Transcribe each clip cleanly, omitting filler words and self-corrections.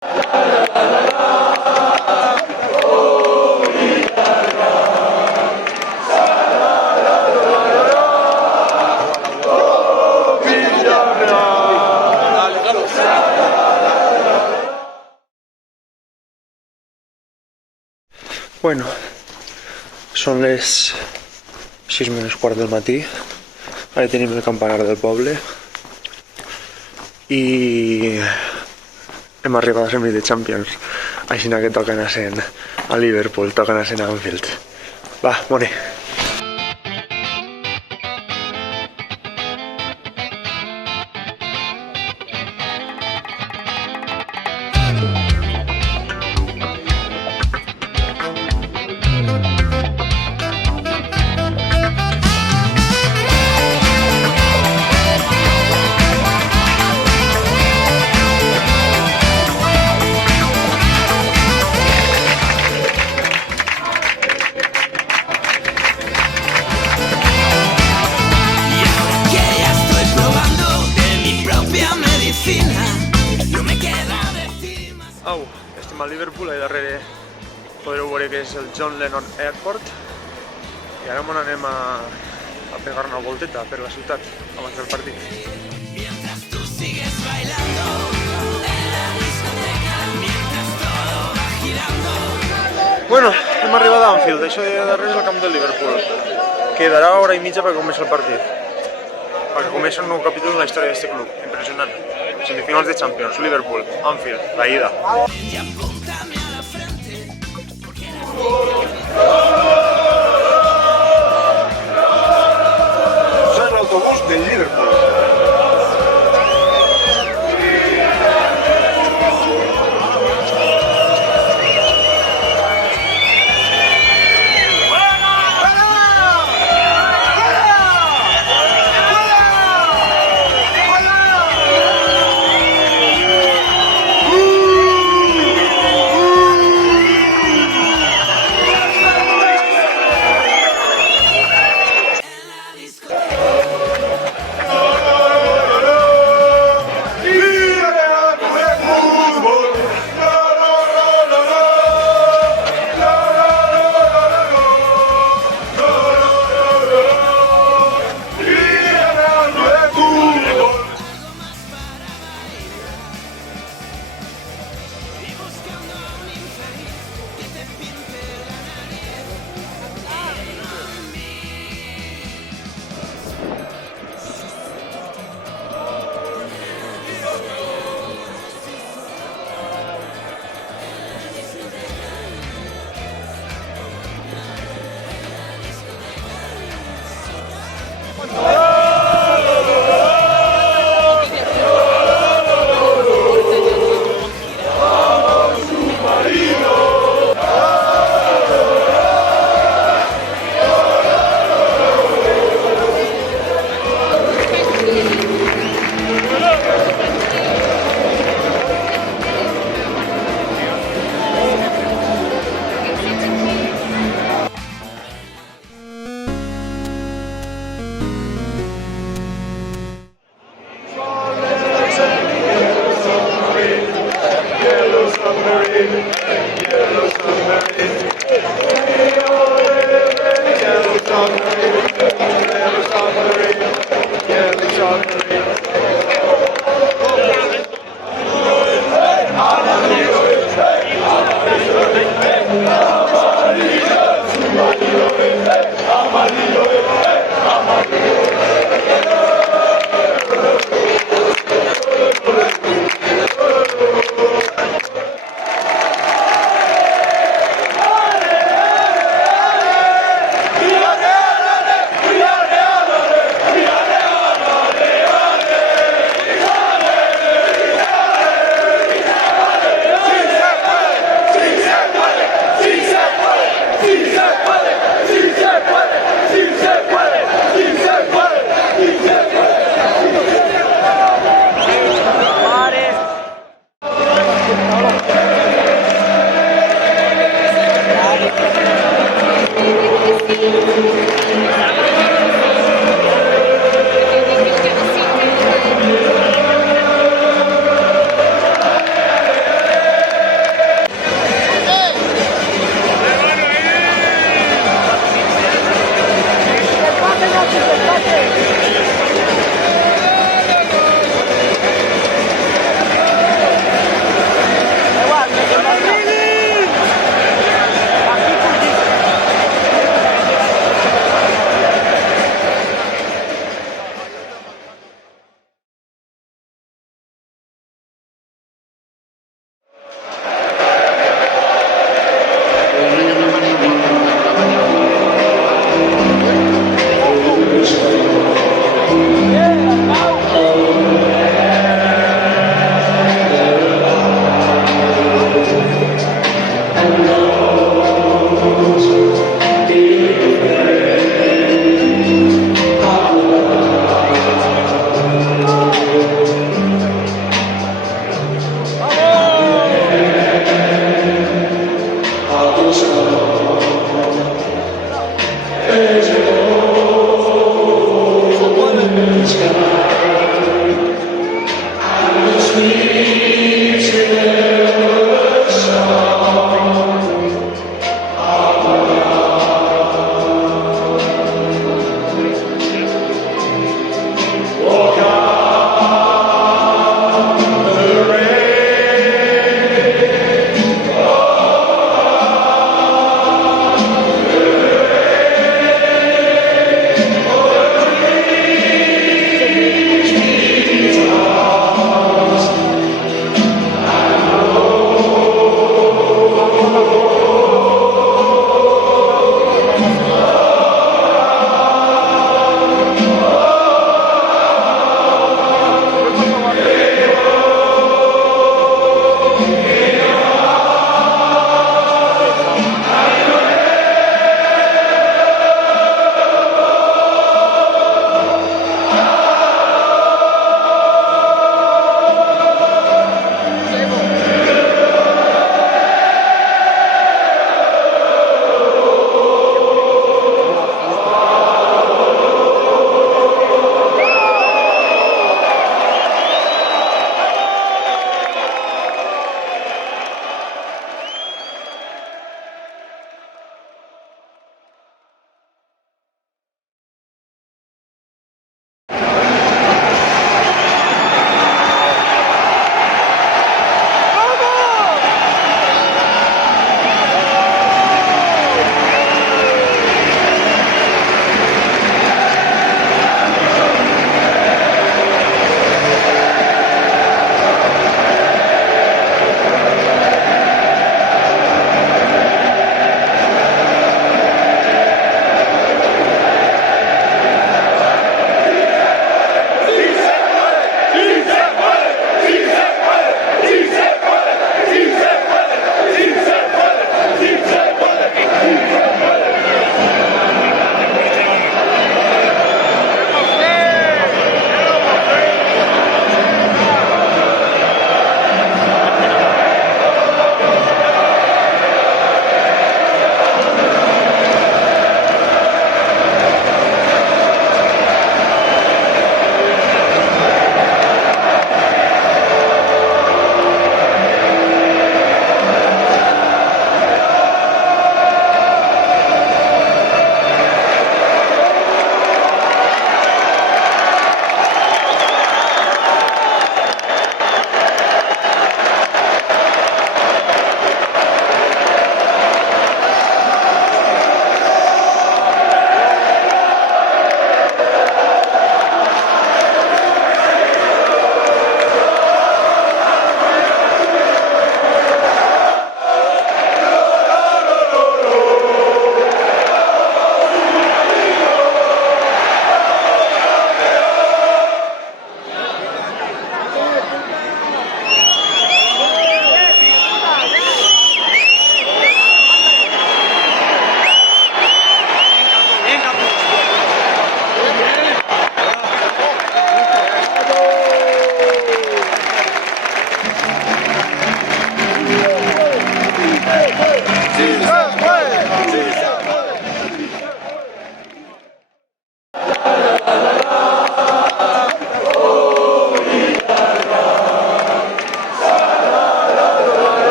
Bueno, són les 6 menys quart del matí. Ara tenim el campanar del poble i hem arribat a semi de Champions, així que toca anar sent a Liverpool, toca anar sent a Anfield. Va, mone. Au, estem a Liverpool, allà darrere podreu veure que és el John Lennon Airport i ara anem a pegar una volteta per la ciutat abans del partit. Bueno, hem arribat a Anfield, això de darrere és el camp del Liverpool. Quedarà hora i mitja perquè comença el partit. Perquè comença un nou capítol en la història d'aquest club, impressionant. Semifinals de Champions, Liverpool, Anfield, la ida. Es el autobús del Liverpool.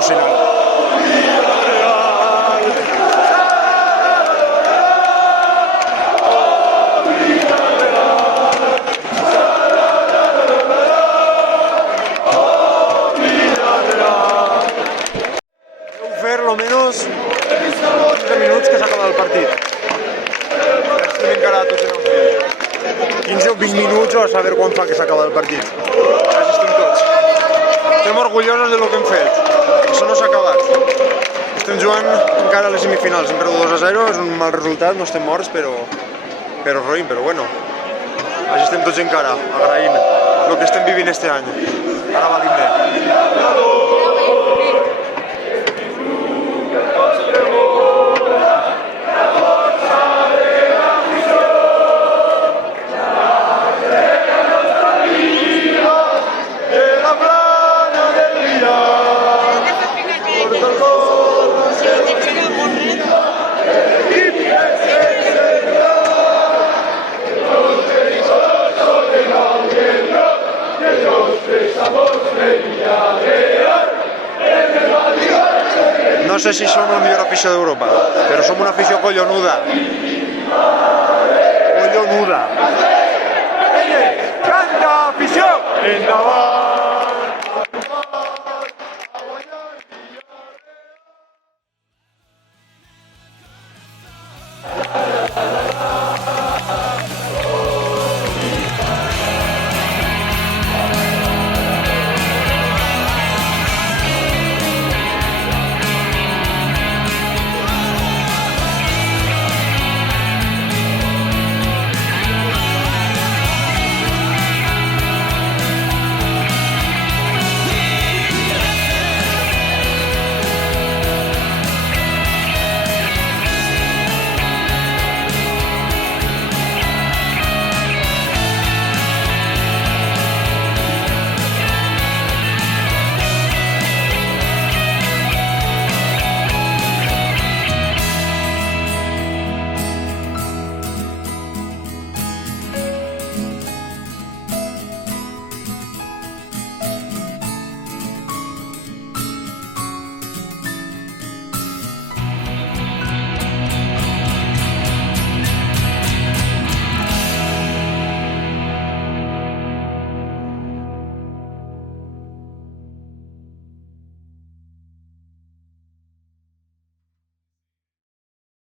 al·lucinant. Deu fer lo menos 15 minuts que s'ha acabat el partit. Estem encara tots en el fil. 15 o 20 minuts o a saber quan fa que s'acaba el partit. Així estem tots. Estem orgullosos de lo que hem fet. Això no s'ha acabat. Estem jugant encara a les semifinals. Hem perdut 2-0, és un mal resultat, no estem morts, però roïm, però bueno. Així estem tots encara, agraint el que estem vivint este any. Ara va l'himne. No sé si som la millor afició d'Europa, però som una afició collonuda. Collonuda. ¡Canta afición! En Navarra.